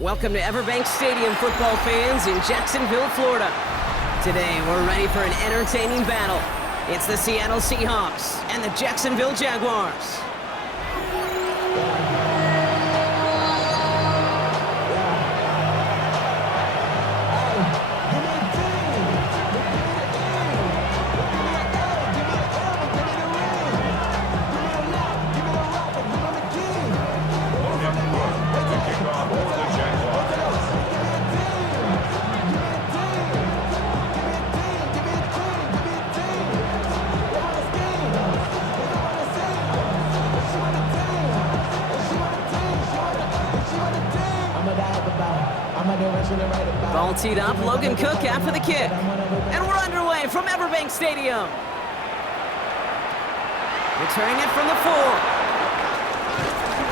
Welcome to Everbank Stadium, football fans in Jacksonville, Florida. Today, we're ready for an entertaining battle. It's the Seattle Seahawks and the Jacksonville Jaguars. Ball teed up, Logan Cook after the kick. And we're underway from Everbank Stadium. Returning it from the 4.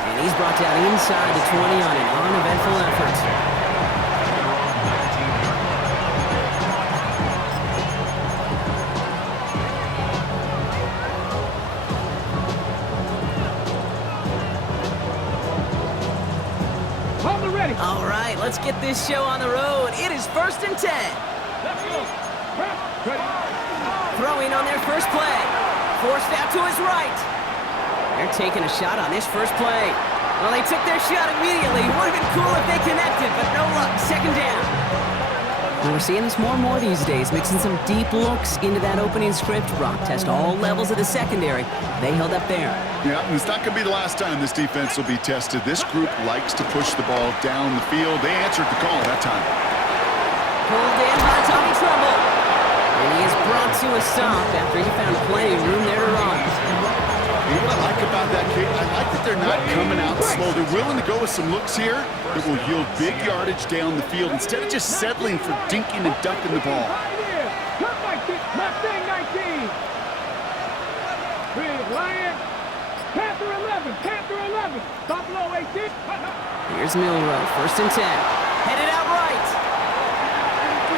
And he's brought down inside the 20 on an uneventful effort. All right, let's get this show on the road. It is 1st and 10. Throwing on their first play. Forced out to his right. They're taking a shot on this first play. Well, they took their shot immediately. Would have been cool if they connected, but no luck. 2nd down. And we're seeing this more and more these days, mixing some deep looks into that opening script. Rock test all levels of the secondary. They held up there. Yeah, and it's not going to be the last time this defense will be tested. This group likes to push the ball down the field. They answered the call that time. Pulled in by Tommy Trumbull. And he is brought to a stop after he found plenty of room there to run. You know what I like about that kick? I like that they're not coming out slow. They're willing to go with some looks here that will yield big yardage down the field instead of just settling for dinking and ducking the ball. Here's Milrow, 1st and 10. Headed out right.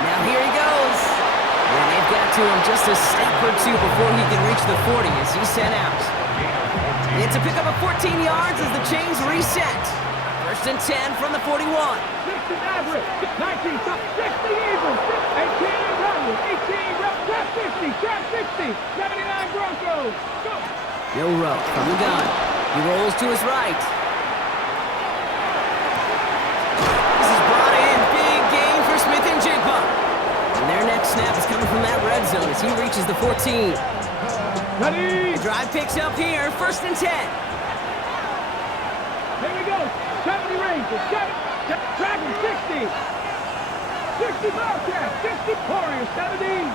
Now here he goes. And they've got to him just a step or two before he can reach the 40 as he's sent out. It's a pickup of 14 yards as the chains reset. 1st and 10 from the 41. 60 average, 19, 60 even, 18 running, 18 rep, trap 50, trap 60, 79 Broncos, go! Milrow from the gun. He rolls to his right. This is brought in. Big gain for Smith and Jigba. And their next snap is coming from that red zone as he reaches the 14. Ready? The drive picks up here, 1st and 10. Here we go, 70 Rangers, 7, Dragon 60, 60 Bobcats, 60 Warriors, 70.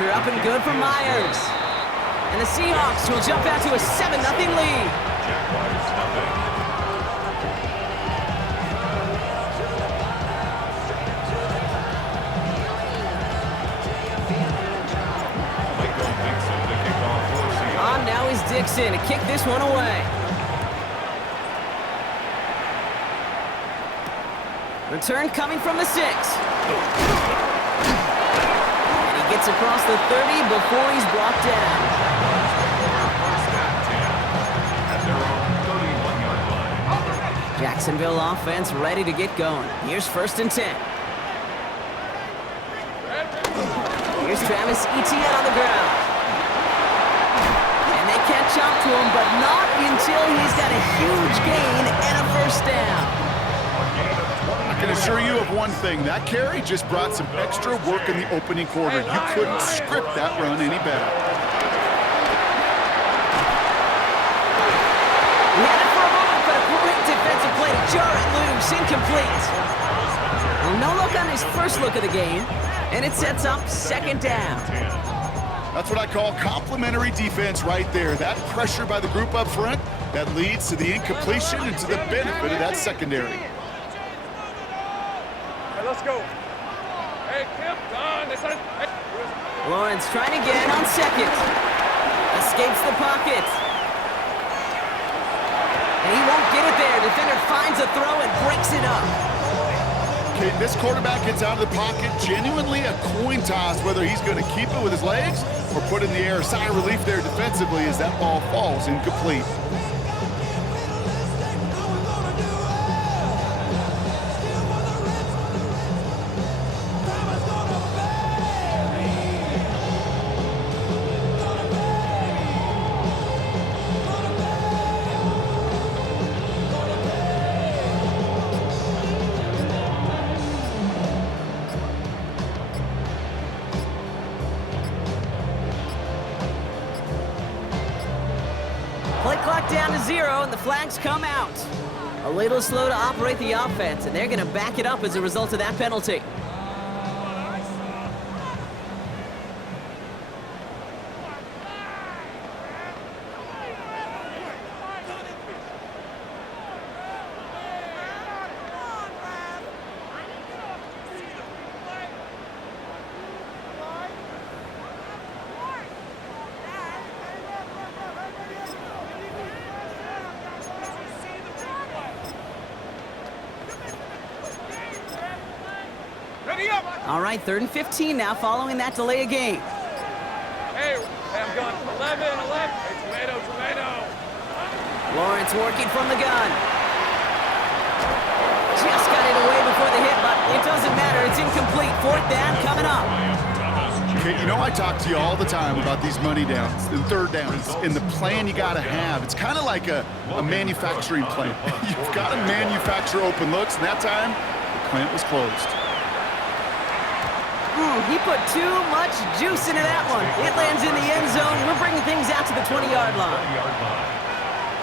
after, up and good for Myers. And the Seahawks will jump out to a 7-0 lead. On now is Dixon to kick this one away. Return coming from the 6. And he gets across the 30 before he's brought down. Jacksonville offense ready to get going. Here's 1st and 10. Here's Travis Etienne on the ground. And they catch up to him, but not until he's got a huge gain and a 1st down. I can assure you of one thing. That carry just brought some extra work in the opening quarter. You couldn't script that run any better. He had it for a moment, but a great defensive play to jar it loose. Incomplete. Well, no look on his first look of the game, and it sets up 2nd down. That's what I call complimentary defense right there. That pressure by the group up front, that leads to the incompletion and to the benefit of that secondary. Let's go. Hey, Kip, Don, Lawrence trying again on 2nd. Escapes the pocket. And he won't get it there. Defender finds a throw and breaks it up. Okay, this quarterback gets out of the pocket. Genuinely a coin toss whether he's going to keep it with his legs or put it in the air. Sigh of relief there defensively as that ball falls incomplete. Play clock down to 0, and the flags come out. A little slow to operate the offense, and they're going to back it up as a result of that penalty. All right, 3rd and 15 now following that delay of game. Hey, I'm going 11. Hey, tomato. Lawrence working from the gun. Just got it away before the hit, but it doesn't matter. It's incomplete. 4th down coming up. Okay, you know I talk to you all the time about these money downs and 3rd downs and the plan you got to have. It's kind of like a manufacturing plant. You've got to manufacture open looks, and that time the plant was closed. He put too much juice into that one. It lands in the end zone. We're bringing things out to the 20-yard line.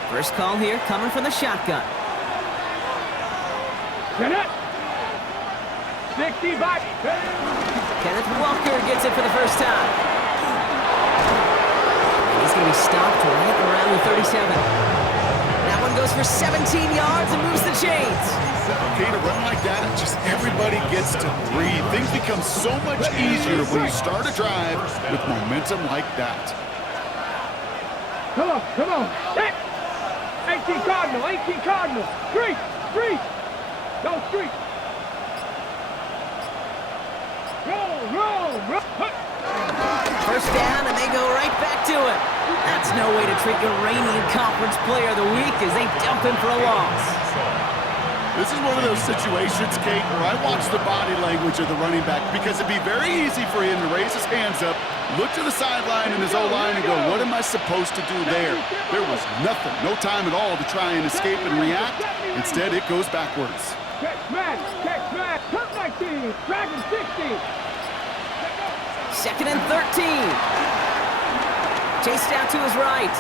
First call here coming from the shotgun. Get it. 60 back. Kenneth Walker gets it for the first time. He's going to be stopped right around the 37. That one goes for 17 yards and moves the chains. Okay, to run like that, just everybody gets to breathe. Things become so much easier when you start a drive with momentum like that. Come on. Hit. 18 Cardinal. Street. Go street. Roll. First down, and they go right back to it. That's no way to treat your reigning conference player of the week as they dump him for a loss. This is one of those situations, Kate, where I watch the body language of the running back because it'd be very easy for him to raise his hands up, look to the sideline in his O-line and go, what am I supposed to do there? There was nothing, no time at all to try and escape and react. Instead, it goes backwards. Catch man. Cut 19. Dragon 60. 2nd and 13. Chased out to his right.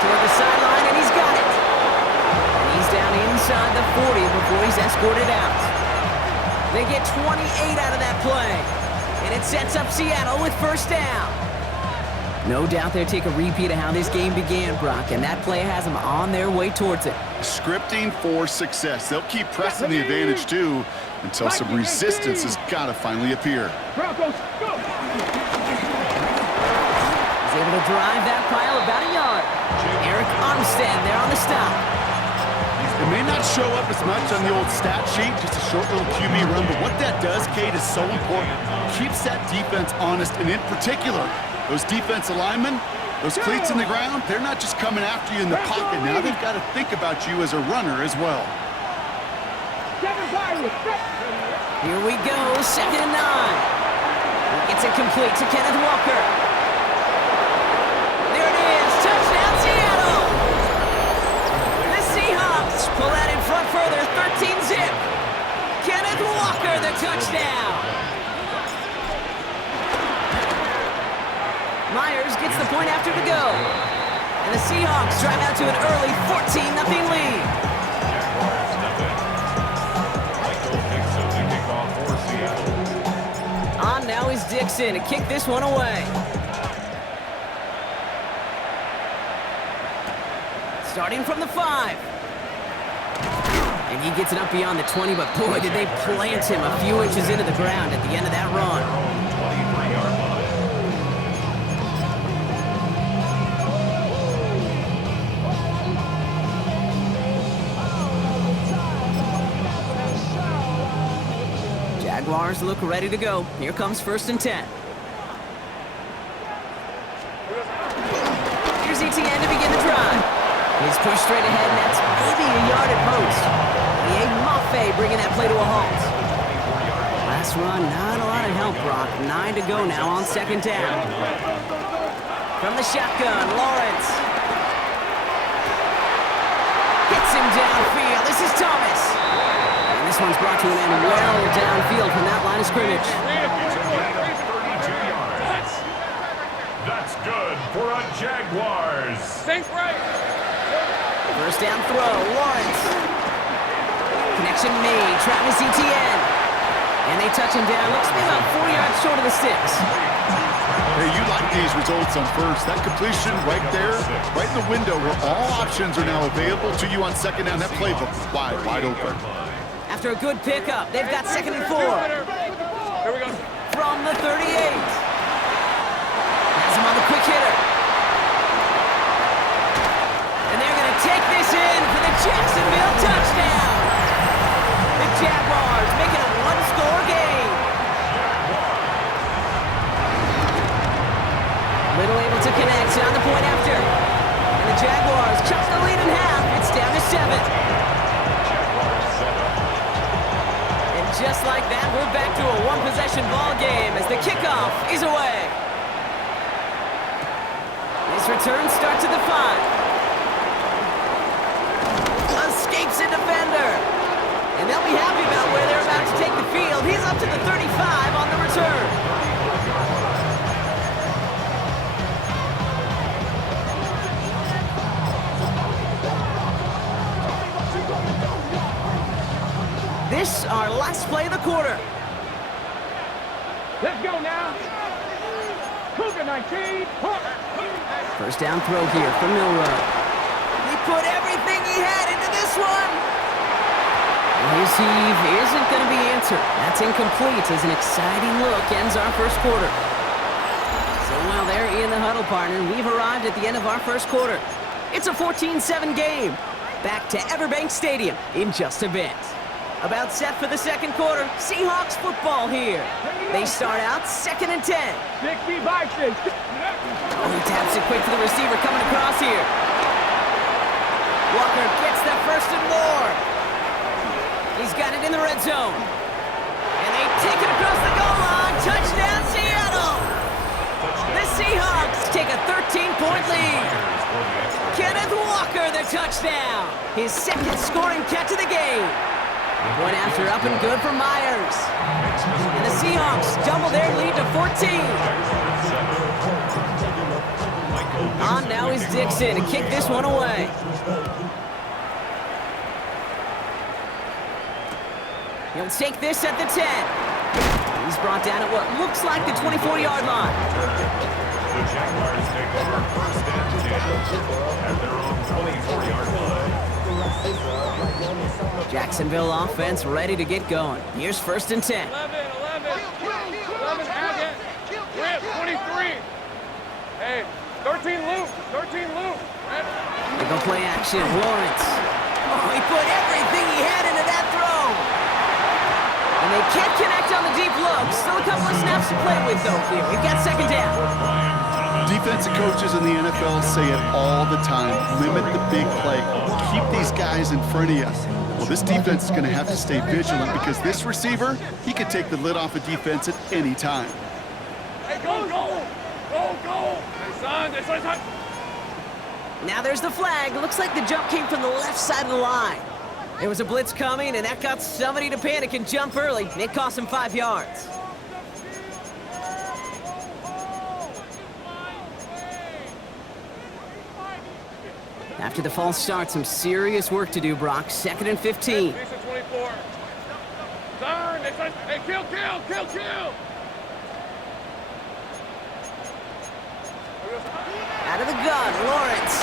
Toward the sideline, and he's got it. And he's down inside the 40 before he's escorted out. They get 28 out of that play. And it sets up Seattle with first down. No doubt they'll take a repeat of how this game began, Brock, and that play has them on their way towards it. Scripting for success. They'll keep pressing the advantage, too, until some resistance has got to finally appear. Broncos, go! He's able to drive that pile about a yard. Eric Armstead there on the stop. It may not show up as much on the old stat sheet, just a short little QB run, but what that does, Kate, is so important. Keeps that defense honest, and in particular, those defensive linemen, those cleats in the ground, they're not just coming after you in the pocket. Now they've got to think about you as a runner as well. Here we go, 2nd and 9. Gets it complete to Kenneth Walker. There it is, touchdown Seattle! The Seahawks pull that in front further, 13-zip. Kenneth Walker, the touchdown! Myers gets the point after to go. And the Seahawks drive out to an early 14-0 lead. On now is Dixon to kick this one away. Starting from the 5. And he gets it up beyond the 20, but boy, did they plant him a few inches into the ground at the end of that run. Jaguars look ready to go. Here comes 1st and 10. Here's ETN to begin the drive. He's pushed straight ahead, and that's maybe a yard at most. Liam Maffei bringing that play to a halt. Last run, not a lot of help, Brock. 9 to go now on 2nd down. From the shotgun, Lawrence. Hits him downfield. This is Thomas. This one's brought to an end well downfield from that line of scrimmage. That's good for a Jaguars. Think right. First down throw, Lawrence. Connection made, Travis Etienne. And they touch him down. Looks to be about 4 yards short of the sticks. Hey, you like these results on first. That completion right there, right in the window where all options are now available to you on 2nd down. That playbook is wide open. After a good pickup, they've got 2nd and 4. Here we go. From the 38. Has him on the quick hitter. And they're going to take this in for the Jacksonville touchdown. The Jaguars make it a one-score game. Little able to connect on the point after. And the Jaguars cut the lead in half. It's down to 7. Just like that, we're back to a one-possession ball game as the kickoff is away. This return starts at the 5. Escapes a defender. And they'll be happy about where they're about to take the field. He's up to the 35 on the return. This our last play of the quarter. Let's go now. Cougar 19. First down throw here from Milroe. He put everything he had into this one. His heave isn't going to be answered. That's incomplete as an exciting look ends our first quarter. So while they're in the huddle, partner, we've arrived at the end of our first quarter. It's a 14-7 game. Back to Everbank Stadium in just a bit. About set for the 2nd quarter. Seahawks football here. They start out 2nd and 10. 60 Vikings. Oh, he taps it quick to the receiver coming across here. Walker gets the 1st and more. He's got it in the red zone. And they take it across the goal line. Touchdown, Seattle! The Seahawks take a 13-point lead. Kenneth Walker, the touchdown. His 2nd scoring catch of the game. Point after up and good for Myers. And the Seahawks double their lead to 14. On now is Dixon to kick this one away. He'll take this at the 10. He's brought down at what looks like the 24-yard line. The Jaguars take over first and 10 at their own 24-yard line. Jacksonville offense ready to get going. Here's first and 10. 11, have it. Rip, 23. Hey, 13 loop. They go play action. Lawrence. Oh, he put everything he had into that throw. And they can't connect on the deep look. Still a couple of snaps to play with, though, here. We've got second down. Defensive coaches in the NFL say it all the time. Limit the big play. Keep these guys in front of you. Well, this defense is going to have to stay vigilant because this receiver, he could take the lid off a defense at any time. Hey, go. Hey, son. Now there's the flag. Looks like the jump came from the left side of the line. There was a blitz coming, and that got somebody to panic and jump early. It cost him 5 yards. After the false start, some serious work to do, Brock. 2nd and 15. 24. Turn. Hey, kill. Out of the gun, Lawrence.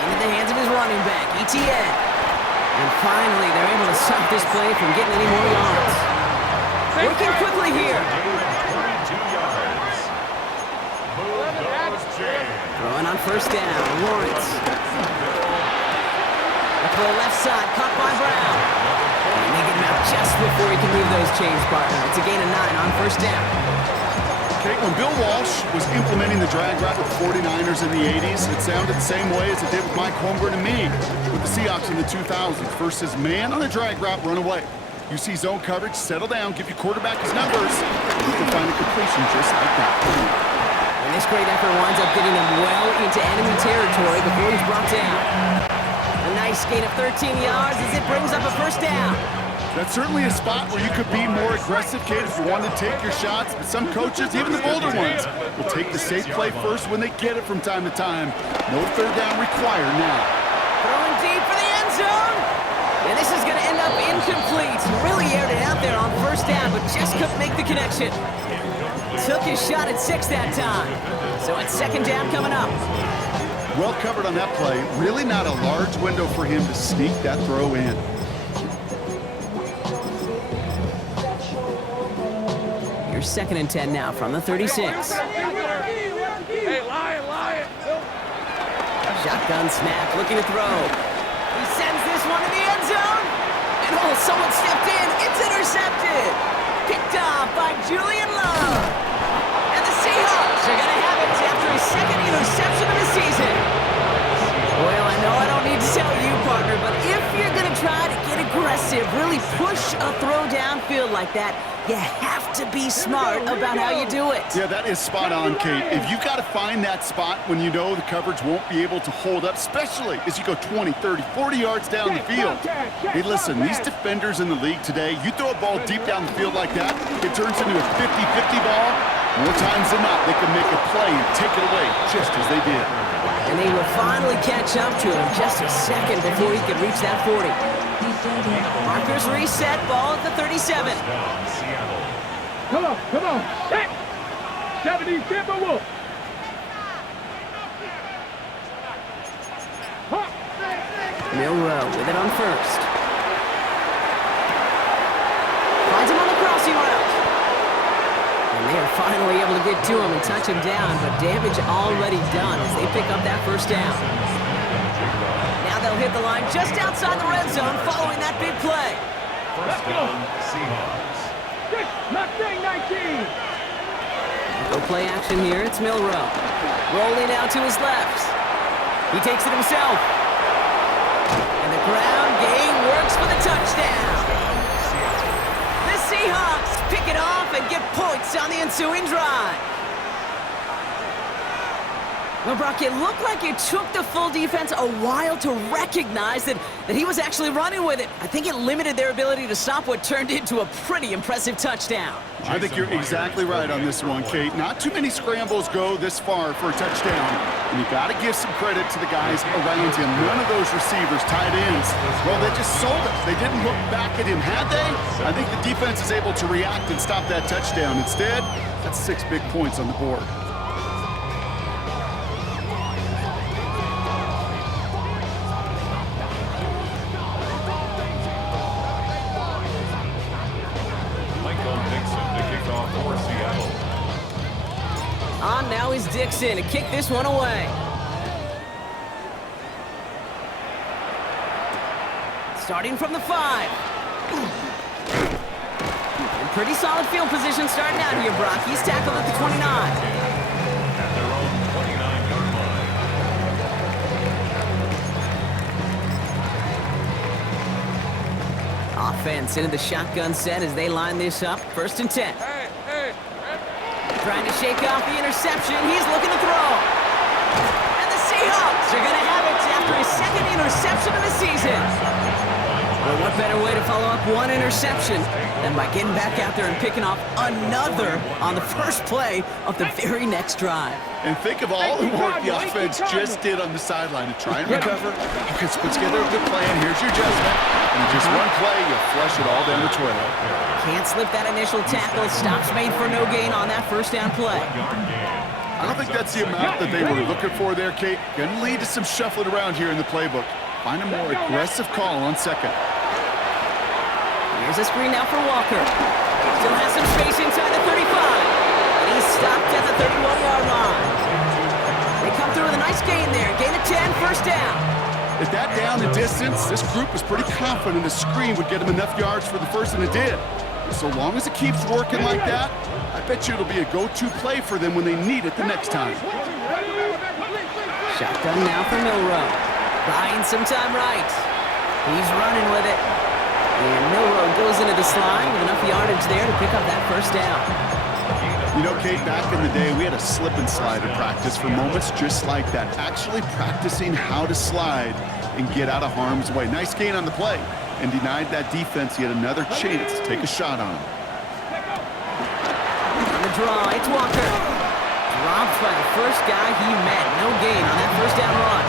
Into the hands of his running back, ETN. And finally, they're able to stop this play from getting any more yards. Working quickly here. 32 yards. Move goes James. Throwing on first down, Lawrence. Up to the left side, caught by Brown. And they get him out just before he can move those chains, partner. It's a gain of 9 on first down. Okay, when Bill Walsh was implementing the drag route with the 49ers in the 80s, it sounded the same way as it did with Mike Holmgren and me with the Seahawks in the 2000s. First says man on a drag route, run away. You see zone coverage, settle down, give your quarterback his numbers, and you can find a completion just like that. And this great effort winds up getting him well into enemy territory before he's brought down. A nice gain of 13 yards as it brings up a first down. That's certainly a spot where you could be more aggressive, kid, if you want to take your shots. But some coaches, even the older ones, will take the safe play first when they get it from time to time. No third down required now. Throwing deep for the end zone. And this is going to end up incomplete. Really aired it out there on first down, but just couldn't make the connection. Took his shot at 6 that time. So it's second down coming up. Well covered on that play. Really not a large window for him to sneak that throw in. Here's 2nd and 10 now from the 36. Hey, lion. Shotgun snap, looking to throw. He sends this one to the end zone. And oh, someone stepped in. It's intercepted. Picked off by Julian Love. And the Seahawks are going to have it after his 2nd interception of the season. Well, I know I don't need to tell you, partner, but if you're going to try to get aggressive, really push a throw downfield like that, you have to be smart about how you do it. Yeah, that is spot on, Kate. If you've got to find that spot when you know the coverage won't be able to hold up, especially as you go 20, 30, 40 yards down the field. Hey, listen, these defenders in the league today, you throw a ball deep down the field like that, it turns into a 50-50 ball. More times than not, they can make a play and take it away just as they did. And they will finally catch up to him just a second before he could reach that 40. Markers reset, ball at the 37. Come on. Set. 70 Timberwolves. Milrow with it on first. Finds him on the crossing route. And they are finally able to get to him and touch him down, but damage already done as they pick up that first down. Now they'll hit the line just outside the red zone following that big play. First down, Seahawks. 19. Go play action here. It's Milrow. Rolling out to his left. He takes it himself. And the ground game works for the touchdown. The Seahawks pick it off and get points on the ensuing drive. Well, Brock, it looked like it took the full defense a while to recognize that he was actually running with it. I think it limited their ability to stop what turned into a pretty impressive touchdown. I think you're exactly right on this one, Kate. Not too many scrambles go this far for a touchdown, and you got to give some credit to the guys around him. None of those receivers, tight ends, well, they just sold it. They didn't look back at him. Had they? I think the defense is able to react and stop that touchdown. Instead, that's 6 big points on the board. On now is Dixon to kick this one away. Starting from the 5. In pretty solid field position starting out here, Brock. He's tackled at the 29. At their own 29-yard line. Offense into the shotgun set as they line this up. 1st and 10. Trying to shake off the interception. He's looking to throw. And the Seahawks are going to have it after his 2nd interception of the season. Well, what better way to follow up one interception than by getting back out there and picking off another on the first play of the very next drive. And think of all the work the offense just did on the sideline to try and recover. Offense puts together a good plan. Here's your adjustment. And in just one play, you flush it all down the toilet. Can't slip that initial tackle. Stops made for no gain on that 1st down play. I don't think that's the amount that they were looking for there, Kate. Going to lead to some shuffling around here in the playbook. Find a more aggressive call on 2nd. Here's a screen now for Walker. Still has some space inside the 35. And he's stopped at the 31-yard line. They come through with a nice gain there. Gain of 10, 1st down. At that down and distance, this group was pretty confident a screen would get them enough yards for the 1st, and it did. So long as it keeps working like that, I bet you it'll be a go-to play for them when they need it the next time. Shotgun now for Milrow. Buying some time right. He's running with it. And Milrow goes into the slide with enough yardage there to pick up that 1st down. You know, Kate, back in the day, we had a slip and slide in practice for moments just like that. Actually practicing how to slide and get out of harm's way. Nice gain on the play. And denied that defense yet another chance to take a shot on him. On the draw, it's Walker. Dropped by the first guy he met. No gain on that 1st down run.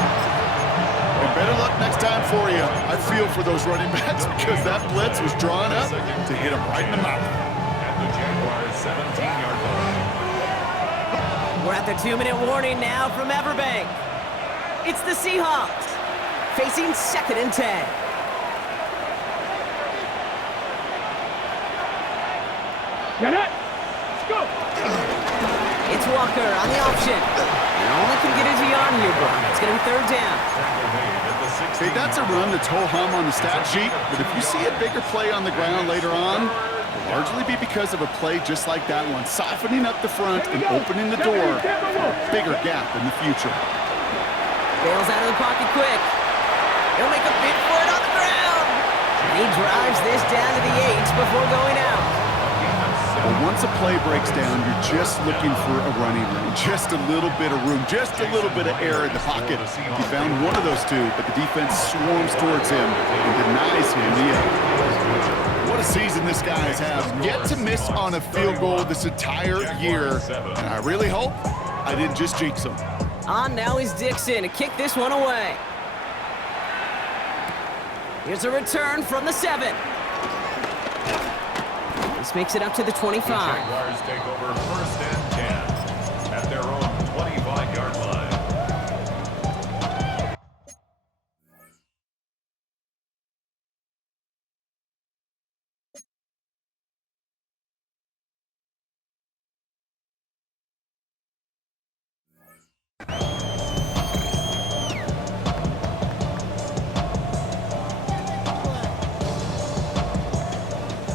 And better luck next time for you. I feel for those running backs because that blitz was drawn up to hit him right in the mouth. At the Jaguars' 17-yard line. We're at the 2-minute warning now from Everbank. It's the Seahawks facing 2nd and 10. Get it. Let's go. It's Walker on the option. And all that can get is a yard here, Brock. It's going to be 3rd down. Hey, that's a run that's ho-hum on the stat sheet, but if you see a bigger play on the ground later on, it'll largely be because of a play just like that one, softening up the front and opening the door for a bigger gap in the future. Bails out of the pocket quick. He'll make a bid for it on the ground. And he drives this down to the 8 before going out. Well, once a play breaks down, you're just looking for a running lane, just a little bit of room, just a little bit of air in the pocket. He found one of those two, but the defense swarms towards him and denies him the edge. What a season this guy has had. Yet to miss on a field goal this entire year, and I really hope I didn't just jinx him. On now is Dixon to kick this one away. Here's a return from the 7. This makes it up to the 25. The Jaguars take over 1st and 10 at their own 25-yard line.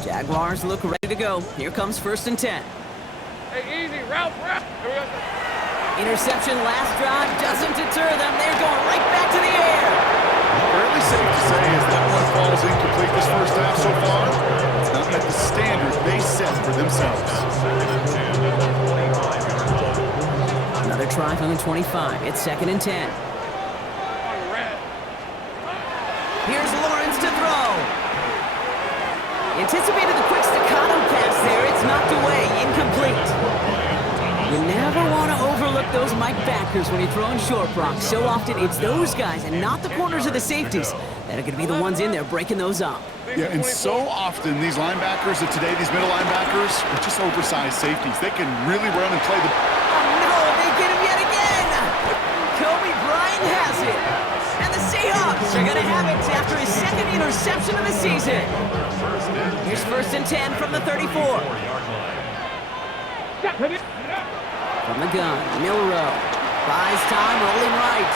Jaguars look ready to go. Here comes 1st and 10. Hey, easy. Route. Here we go. Interception last drive doesn't deter them. They're going right back to the air. Fairly safe to say as that one falls incomplete this 1st half so far, it's not met the standard they set for themselves. Second and 10 at the 25-yard line. Another try from the 25. It's 2nd and 10. Here's Lawrence to throw. Anticipated the quick staccato pass there. It's knocked away. Incomplete. You never want to overlook those Mike backers when you're throwing short, Brock. So often it's those guys and not the corners or the safeties that are going to be the ones in there breaking those up. Yeah, and so often these linebackers of today, these middle linebackers, are just oversized safeties. They can really run and play the... Oh, no, they get him yet again. Kobe Bryant has it. And the Seahawks are going to have it after his 2nd interception of the season. Here's 1st and 10 from the 34. From the gun, Milrow. Buys time, rolling right.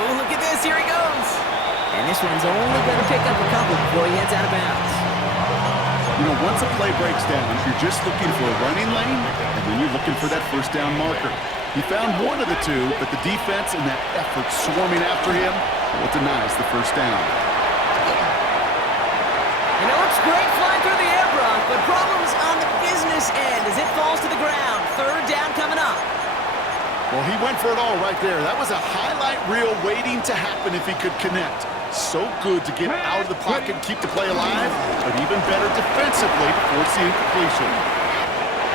Oh, look at this. Here he goes. And this one's only going to pick up a couple before he heads out of bounds. You know, once a play breaks down, you're just looking for a running lane, and then you're looking for that first down marker. He found one of the two, but the defense and that effort swarming after him, well, denies the first down. And it looks great flying through the air, Brock, but problems on the business end as it falls to the ground. 3rd down coming up. Well, he went for it all right there. That was a highlight reel waiting to happen if he could connect. So good to get out of the pocket and keep the play alive, but even better defensively to force the incompletion.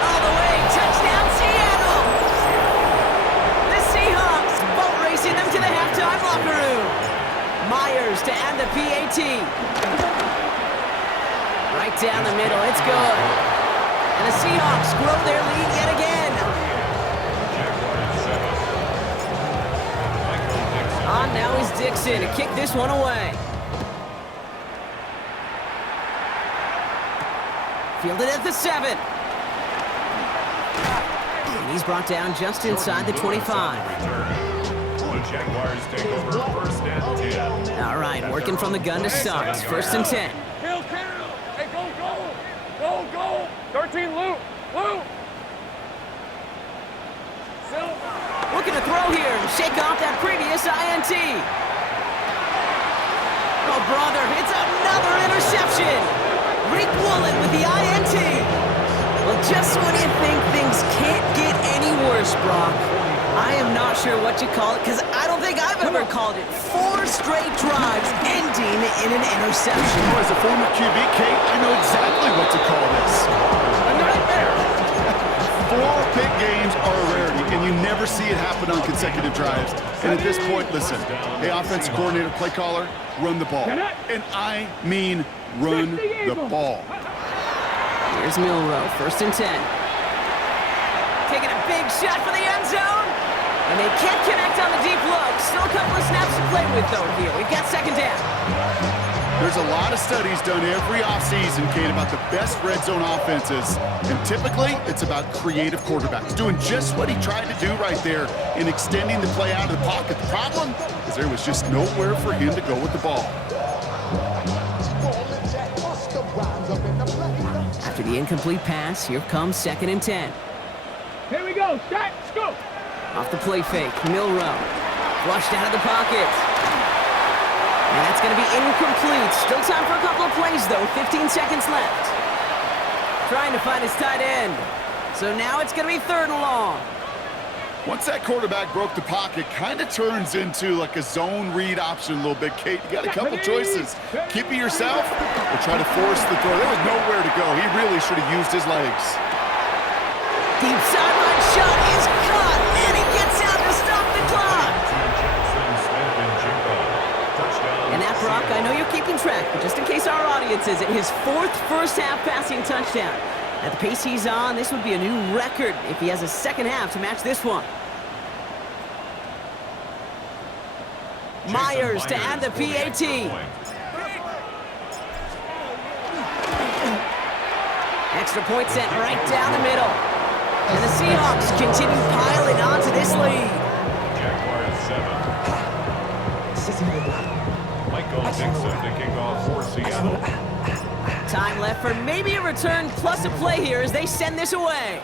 All the way, touchdown Seattle! The Seahawks boat racing them to the halftime locker room. Myers to add the PAT. Right down the middle, it's good. And the Seahawks grow their lead yet again. On now is Dixon to kick this one away. Fielded at the 7. And he's brought down just inside the 25. The Jaguars take over 1st and 10. All right, working from the gun to start. 1st and 10. Kill. Hey, go. 13, Lou. Looking to throw here and shake off that previous INT. Oh, brother, it's another interception. Rick Woolen with the INT. Well, just when you think things can't get any worse, Brock, I am not sure what you call it, because I don't think I've ever called it 4 straight drives ending in an interception. As a former QB, Kate, I know exactly what to call this. A nightmare. 4 big games are a rarity, and you never see it happen on consecutive drives. And at this point, listen, hey, offensive coordinator, play caller, run the ball. And I mean run the ball. Here's Milrow, 1st and 10. Taking a big shot for the end zone. And they can't connect on the deep look. Still a couple of snaps to play with, though, here. We've got 2nd down. There's a lot of studies done every offseason, Kate, about the best red zone offenses. And typically, it's about creative quarterbacks doing just what he tried to do right there in extending the play out of the pocket. The problem is there was just nowhere for him to go with the ball. After the incomplete pass, here comes 2nd and 10. Here we go. Start. Go. Off the play fake, Milrow. Flushed out of the pocket. And that's going to be incomplete. Still time for a couple of plays, though. 15 seconds left. Trying to find his tight end. So now it's going to be 3rd and long. Once that quarterback broke the pocket, kind of turns into like a zone read option a little bit, Kate. You got a couple choices. Keep it yourself or try to force the throw. There was nowhere to go. He really should have used his legs. Deep sideline shot is caught, and he gets out to stop the clock. And that, Brock, I know you're keeping track, but just in case our audience isn't, his 4th first-half passing touchdown. At the pace he's on, this would be a new record if he has a 2nd half to match this one. Myers to add the PAT. Extra point sent right down the middle. And the Seahawks continue piling onto this lead. Jaguars 7. Michael Dixon to kick off for Seattle. Time left for maybe a return plus a play here as they send this away.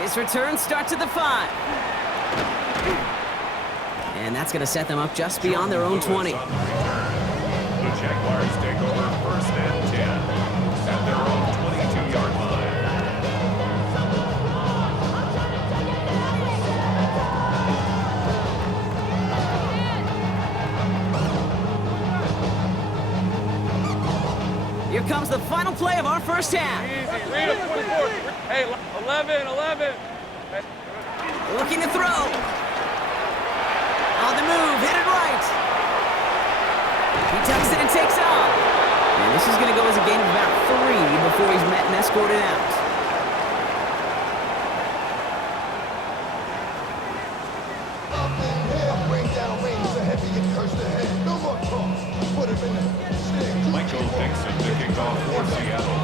This return starts at the 5. And that's going to set them up just beyond their own 20. The Jaguars take over 1st and 10 at their own 22-yard line. comes the final play of our first half. Easy. Read it, 24. Hey, 11. Looking to throw. On the move, headed right. He tucks it and takes off. And this is going to go as a gain of about 3 before he's met and escorted out. Michael Dixon to kick off for Seattle.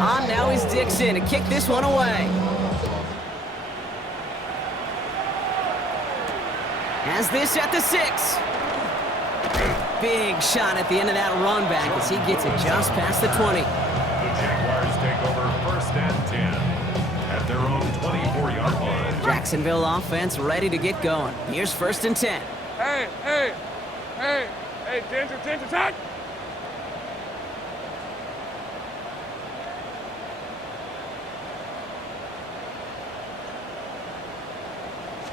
On now is Dixon to kick this one away. Has this at the 6. Big shot at the end of that run back as he gets it just past the 20. The Jaguars take over 1st and 10 at their own 24-yard line. Jacksonville offense ready to get going. Here's 1st and 10. Hey, Ginger, tag!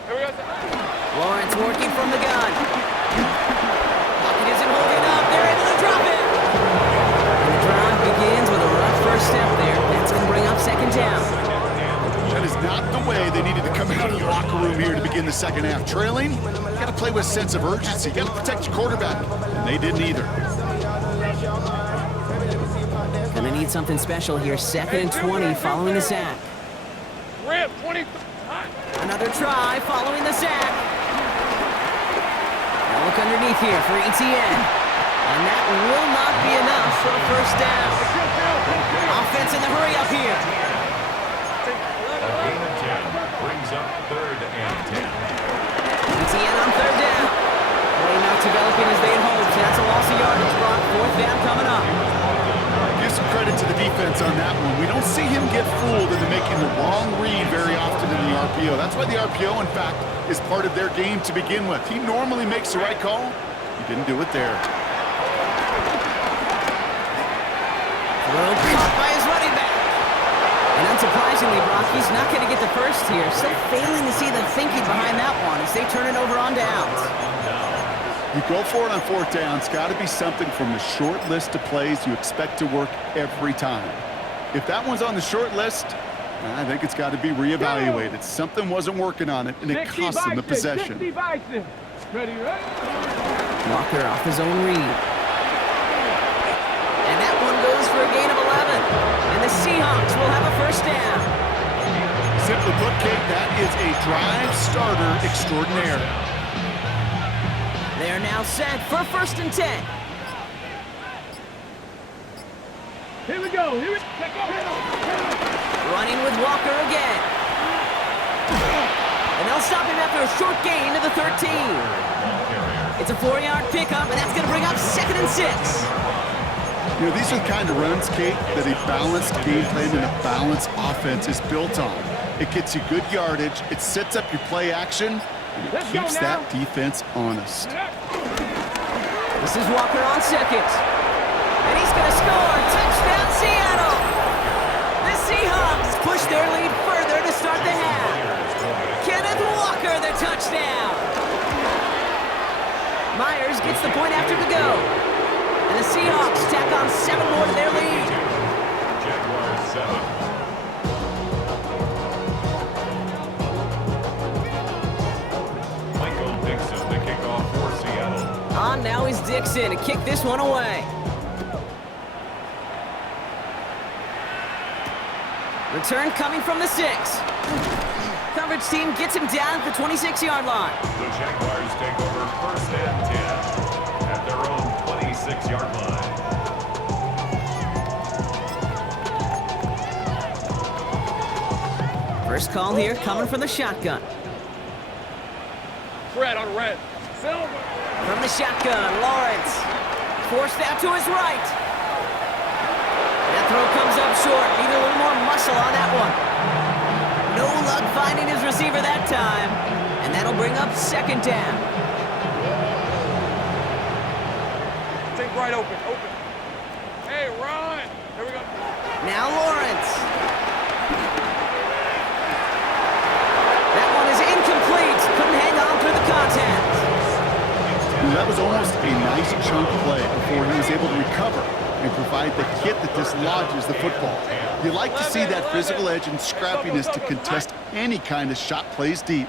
Here we go. Lawrence working from the gun. Pocket isn't holding up. They're able to drop it. And the drive begins with a rough first step there. That's going to bring up 2nd down. That is not the way they needed to come out of the locker room here to begin the second half. Trailing, you got to play with a sense of urgency. You got to protect your quarterback. And they didn't either. Going to need something special here. 2nd and 20 following the sack. Rip, 20. Another try following the sack. Now look underneath here for ETN. And that will not be enough for a 1st down. Offense in the hurry up here. A gain of 10 brings up 3rd and 10. ETN on 3rd down. Play not developing as they had hoped. That's a loss of yardage. Brock, 4th down coming up. Give some credit to the defense on that one. We don't see him get fooled into making the wrong read very often in the RPO. That's why the RPO, in fact, is part of their game to begin with. He normally makes the right call. He didn't do it there. Throw caught by his running back. And unsurprisingly, Brock, he's not going to get the first here. Still failing to see the thinking behind that one as they turn it over on downs. You go for it on 4th down. It's got to be something from the short list of plays you expect to work every time. If that one's on the short list, I think it's got to be reevaluated. Something wasn't working on it, and it cost them the possession. Ready? Walker off his own read. And that one goes for a gain of 11. And the Seahawks will have a 1st down. Simply put, Kate, that is a drive starter extraordinaire. They are now set for 1st and 10. Here we go. Running with Walker again. And they'll stop him after a short gain to the 13. It's a 4-yard pickup, and that's going to bring up 2nd and 6. You know, these are the kind of runs, Kate, that a balanced game plan and a balanced offense is built on. It gets you good yardage, it sets up your play action, and it keeps that defense honest. This is Walker on 2nd. And he's going to score. Touchdown, Seattle. The Seahawks push their lead further to start the half. Kenneth Walker, the touchdown. Myers gets the point after to go. And the Seahawks tack on 7 more to their lead. Jaguars 7. On now is Dixon to kick this one away. Return coming from the 6. Coverage team gets him down at the 26-yard line. The Jaguars take over 1st and 10 at their own 26-yard line. First call here coming from the shotgun. Red on red. Silver. From the shotgun, Lawrence. Forced out to his right. That throw comes up short. Need a little more muscle on that one. No luck finding his receiver that time. And that'll bring up 2nd down. Take right open. Hey, run. Here we go. Now Lawrence. That one is incomplete. Couldn't hang on through the contact. that was almost a nice chunk play before he was able to recover and provide the hit that dislodges the football. You like to see that physical edge and scrappiness to contest any kind of shot plays deep.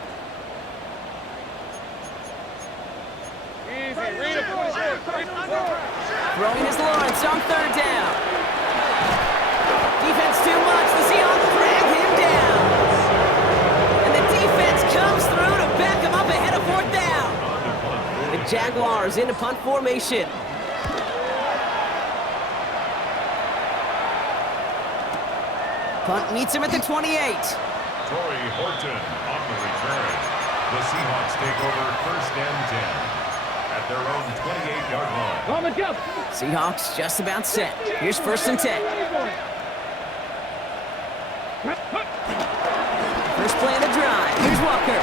Throwing is Lawrence on third down. Defense too much. The Seahawks drag him down. And the defense comes through to back him up ahead of fourth down. The Jaguars into punt formation. Punt meets him at the 28. Torrey Horton on the return. The Seahawks take over first and 10 at their own 28-yard line. Seahawks just about set. Here's first and 10. First play of the drive. Here's Walker.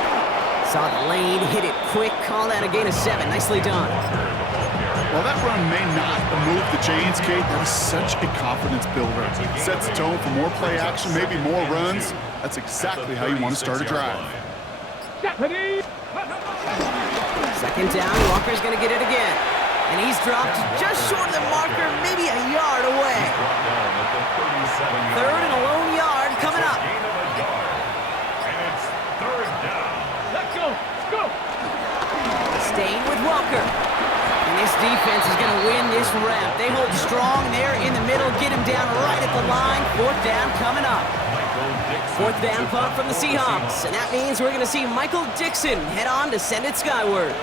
Saw the lane, hit it quick, call that a gain of 7. Nicely done. While that run may not move the chains, Kate, that is such a confidence builder. Sets the tone for more play action, maybe more runs. That's exactly how you want to start a drive. Second down, Walker's going to get it again. And he's dropped just short of the marker, maybe a yard away. Third and a lone yard coming up. And it's third down. Let's go. Let's go. Staying with Walker. And this defense is going to win this rep. They hold strong there in the middle, get him down right at the line. Fourth down coming up. Fourth down punt from the Seahawks. And that means we're going to see Michael Dixon head on to send it skyward.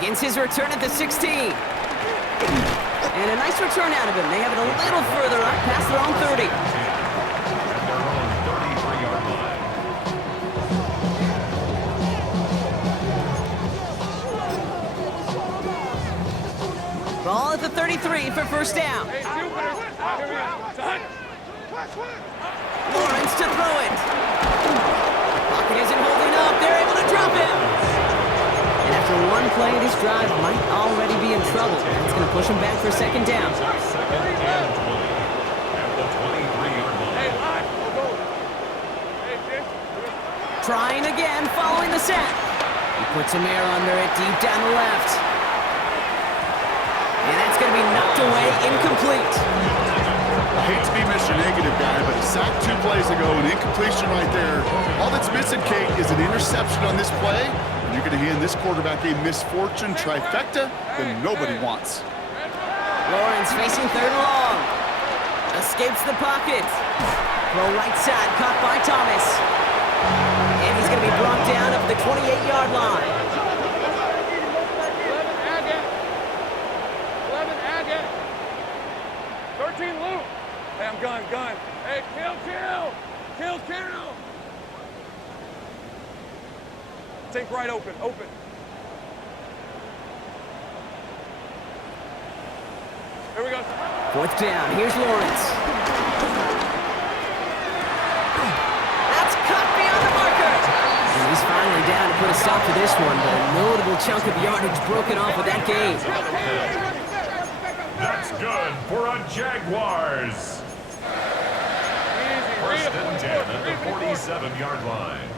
Begins his return at the 16. And a nice return out of him. They have it a little further up past their own 30. At their own 33-yard line. Ball at the 33 for first down. Lawrence to throw it. Pocket isn't holding up. They're able to drop him. And after one play, this drive might already be in trouble. That's going to push him back for second down. Second and 20 at the 23-yard line. Trying again, following the set. He puts some air under it, deep down the left. And that's going to be knocked away, incomplete. I hate to be Mr. Negative guy, but a sack 2 plays ago, an incompletion right there. All that's missing, Kate, is an interception on this play. And you're going to hand this quarterback a misfortune trifecta that nobody wants. Lawrence facing third and long. Escapes the pocket. Throw right side, caught by Thomas. And he's going to be brought down up the 28-yard line. 13 Luke. Hey, I'm gun. Hey, kill. Take right open. Here we go. Fourth down, here's Lawrence. That's cut beyond the marker. And he's finally down to put a stop to this one, but a notable chunk of yardage broken off with that gain. That's good for a Jaguars. First and 10 at the 47-yard line.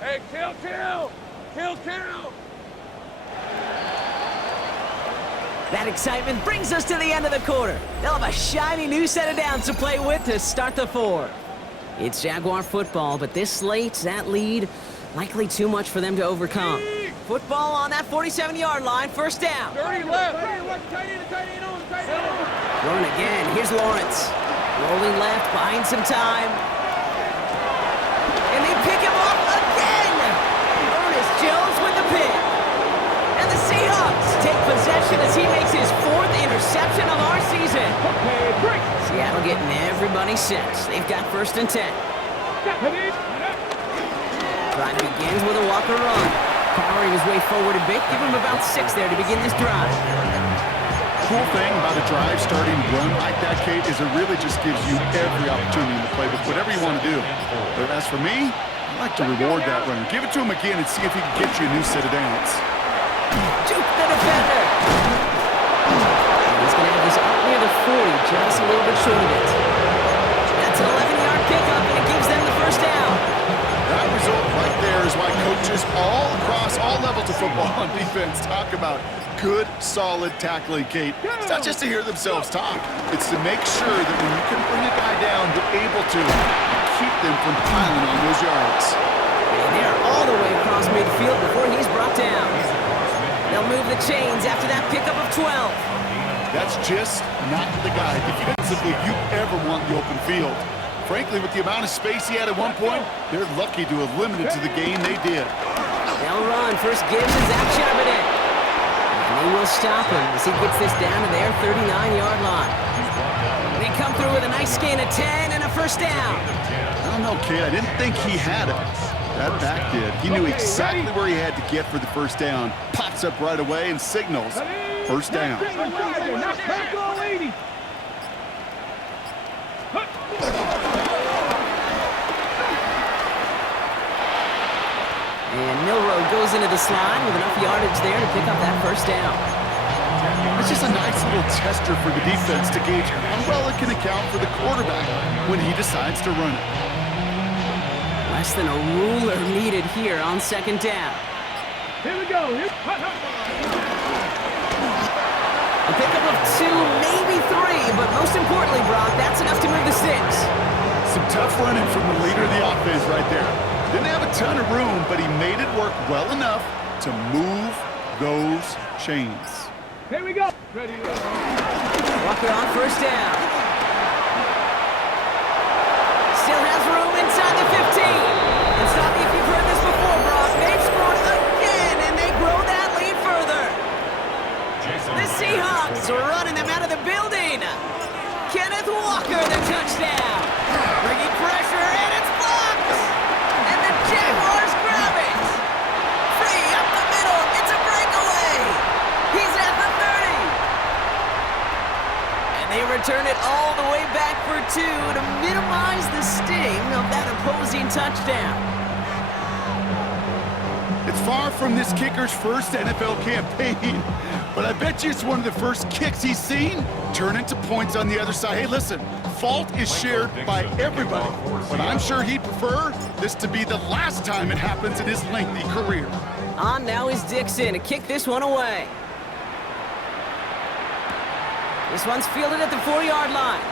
Hey, kill. That excitement brings us to the end of the quarter. They'll have a shiny new set of downs to play with to start the fourth. It's Jaguar football, but this slate, that lead, likely too much for them to overcome. Football on that 47-yard line, first down. Dirty left. Throwing again, here's Lawrence. Rolling left, buying some time. And they pick him off again! Ernest Jones with the pick. And the Seahawks take possession as he makes his 4th interception of our season. Seattle getting everybody set. They've got first and 10. Drive begins with a Walker run. Powering his way forward a bit. Give him about 6 there to begin this drive. Cool thing about a drive starting run like that, Kate, is it really just gives you every opportunity in the playbook, whatever you want to do. But as for me, I like to reward that runner. Give it to him again and see if he can get you a new set of downs. Juke the defender. And he's going to have this up near the 40, just a little bit short of it. That's an 11-yard gain. ball on defense. Talk about good, solid tackling, Kate. It's not just to hear themselves talk. It's to make sure that when you can bring a guy down, you're able to keep them from piling on those yards. And they're all the way across midfield before he's brought down. They'll move the chains after that pickup of 12. That's just not the guy defensively you ever want in the open field. Frankly, with the amount of space he had at one point, they're lucky to have limited to the game they did. They'll run. First Gibbs and Zach shoving it. And they will stop him as he gets this down to their 39-yard line. They come through with a nice gain of 10 and a first down. I don't know, Kate. I didn't think he had it. That back did. He knew exactly where he had to get for the first down. Pops up right away and signals first down. And Milroe goes into the slide with enough yardage there to pick up that first down. It's just a nice little tester for the defense to gauge how well it can account for the quarterback when he decides to run it. Less than a ruler needed here on second down. Here we go. A pickup of 2, maybe 3, but most importantly, Brock, that's enough to move the sticks. Some tough running from the leader of the offense right there. Didn't have a ton of room, but he made it work well enough to move those chains. Here we go. Ready. Walker on first down. Still has room inside the 15. And stop me if you've heard this before, Brock. They've scored again, and they grow that lead further. The Seahawks are running them out of the building. Kenneth Walker, the touchdown. Bringing pressure, and it's blocked. And the Jaguars grab it. Free up the middle. It's a breakaway. He's at the 30. And they return it all the way back for 2 to minimize the sting of that opposing touchdown. It's far from this kicker's first NFL campaign, but I bet you it's one of the first kicks he's seen turn into points on the other side. Hey, listen, fault is shared by everybody, but I'm sure he'd prefer this to be the last time it happens in his lengthy career. On now is Dixon to kick this one away. This one's fielded at the 4-yard line.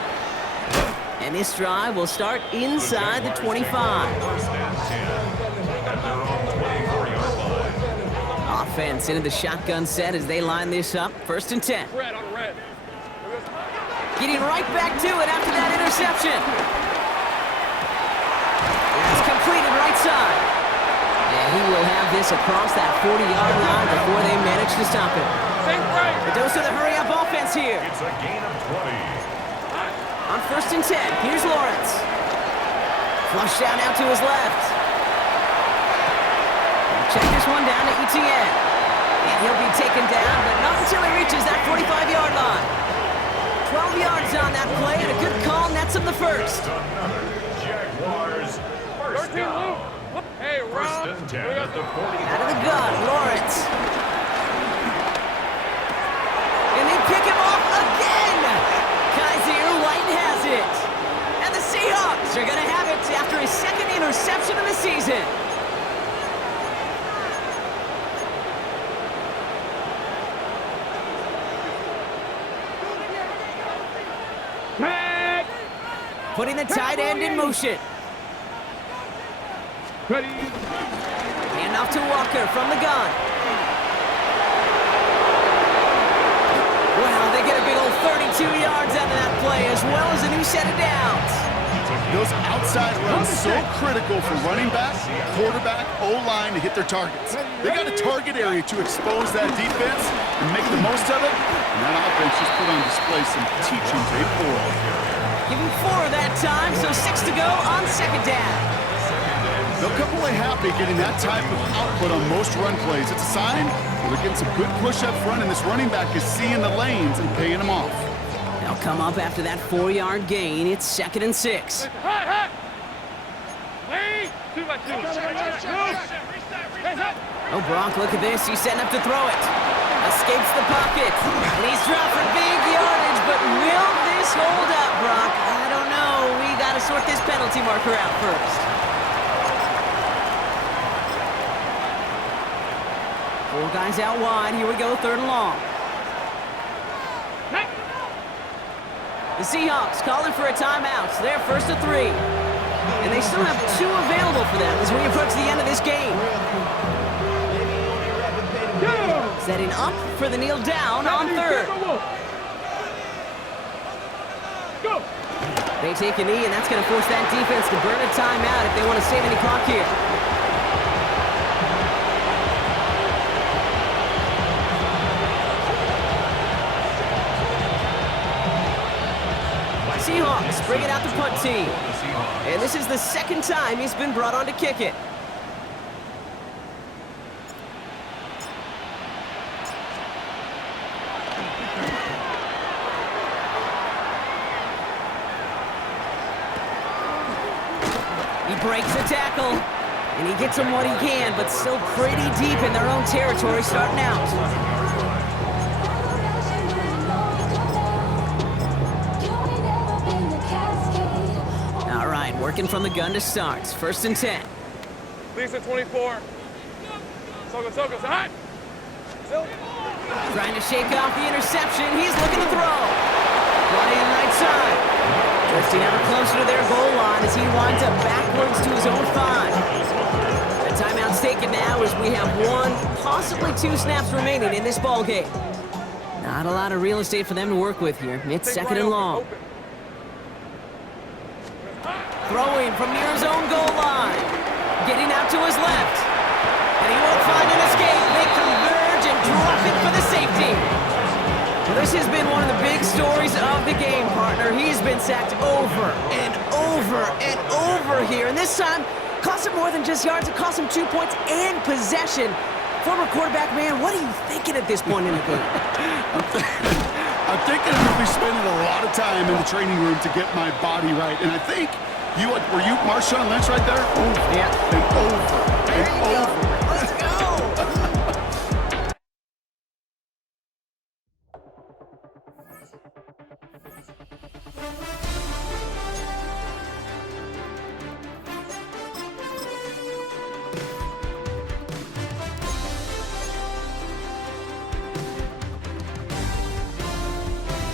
And this drive will start inside the 25. Offense into the shotgun set as they line this up. First and 10. Red on red. Getting right back to it after that interception. It's completed right side. And he will have this across that 40-yard line before they manage to stop him. The dose of the hurry-up offense here. It's a gain of 20. On first and 10, here's Lawrence. Flushed out now to his left. Check this one down to Etienne. And he'll be taken down, but not until he reaches that 45-yard line. 12 yards on that play, and a good call nets him the first. Another Jaguars first down. Hey, First Rob. and 10 at the 40. Out of the gun, Lawrence. And they pick him off again. Kaiser White has it. And the Seahawks are going to have it after his second interception of the season. Tag. Putting the tight end in motion. Ready. Hand off to Walker from the gun. Well, they get a big old 32 yards out of that play, as well as a new set of downs. Those outside runs so critical for running back, quarterback, O-line to hit their targets. They got a target area to expose that defense and make the most of it, and that offense just put on display some teaching tape for them. Give him 4 that time, so 6 to go on second down. They'll come away happy getting that type of output on most run plays. It's a sign that they're getting some good push up front, and this running back is seeing the lanes and paying them off. They'll come up after that 4-yard gain. It's second and 6. Hot. Wait. 2 by 2. Oh, Brock, look at this. He's setting up to throw it. Escapes the pocket. And he's dropped for big yardage, but will this hold up, Brock? I don't know. We got to sort this penalty marker out first. 4 Four guys out wide. Here we go, 3rd and long. The Seahawks calling for a timeout. They're 1st and 3. And they still have 2 available for them as we approach the end of this game. Setting up for the kneel down on 3rd. Go. They take a knee, and that's going to force that defense to burn a timeout if they want to save any clock here. Seahawks bring it out the punt team. And this is the 2nd time he's been brought on to kick it. He breaks the tackle, and he gets him what he can, but still pretty deep in their own territory starting out. Working from the gun to start. 1st and 10. Lisa 24. Soka, hot. Trying to shake off the interception. He's looking to throw. Running right side. Drifting ever closer to their goal line as he winds up backwards to his own 5. The timeout's taken now as we have 1, possibly 2 snaps remaining in this ball game. Not a lot of real estate for them to work with here. It's 2nd and long. Throwing from near his own goal line. Getting out to his left. And he won't find an escape. They converge and drop it for the safety. Well, this has been one of the big stories of the game, partner. He's been sacked over and over and over here. And this time, cost him more than just yards. It cost him 2 points and possession. Former quarterback, man, what are you thinking at this point in the game? I'm thinking I'm going to be spending a lot of time in the training room to get my body right. And I think... were you Marshawn Lynch right there? Yeah,